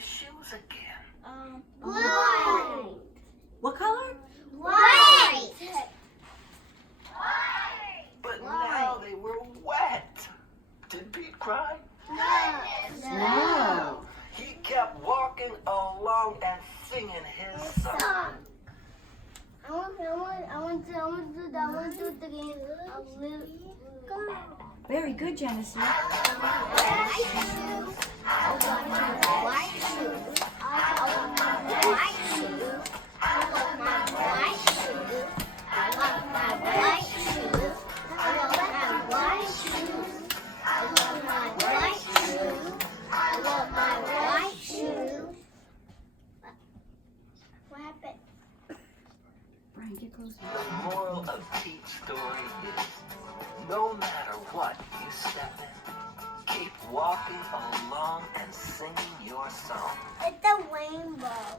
your shoes again? White. What color? White. But now they were wet. Did Pete cry? No. He kept walking along and singing his song. I want to do that. I want to do it again. Go. Very good, Genesis. White shoes. I want my white shoes. I want my white shoes. I want my white shoes. I want my white shoes. I want my white shoes. I want my white shoes. I want my white shoes. What happened? Brian, get closer. The moral of Pete's story is, no matter what you step in, keep walking along and singing your song. It's a rainbow.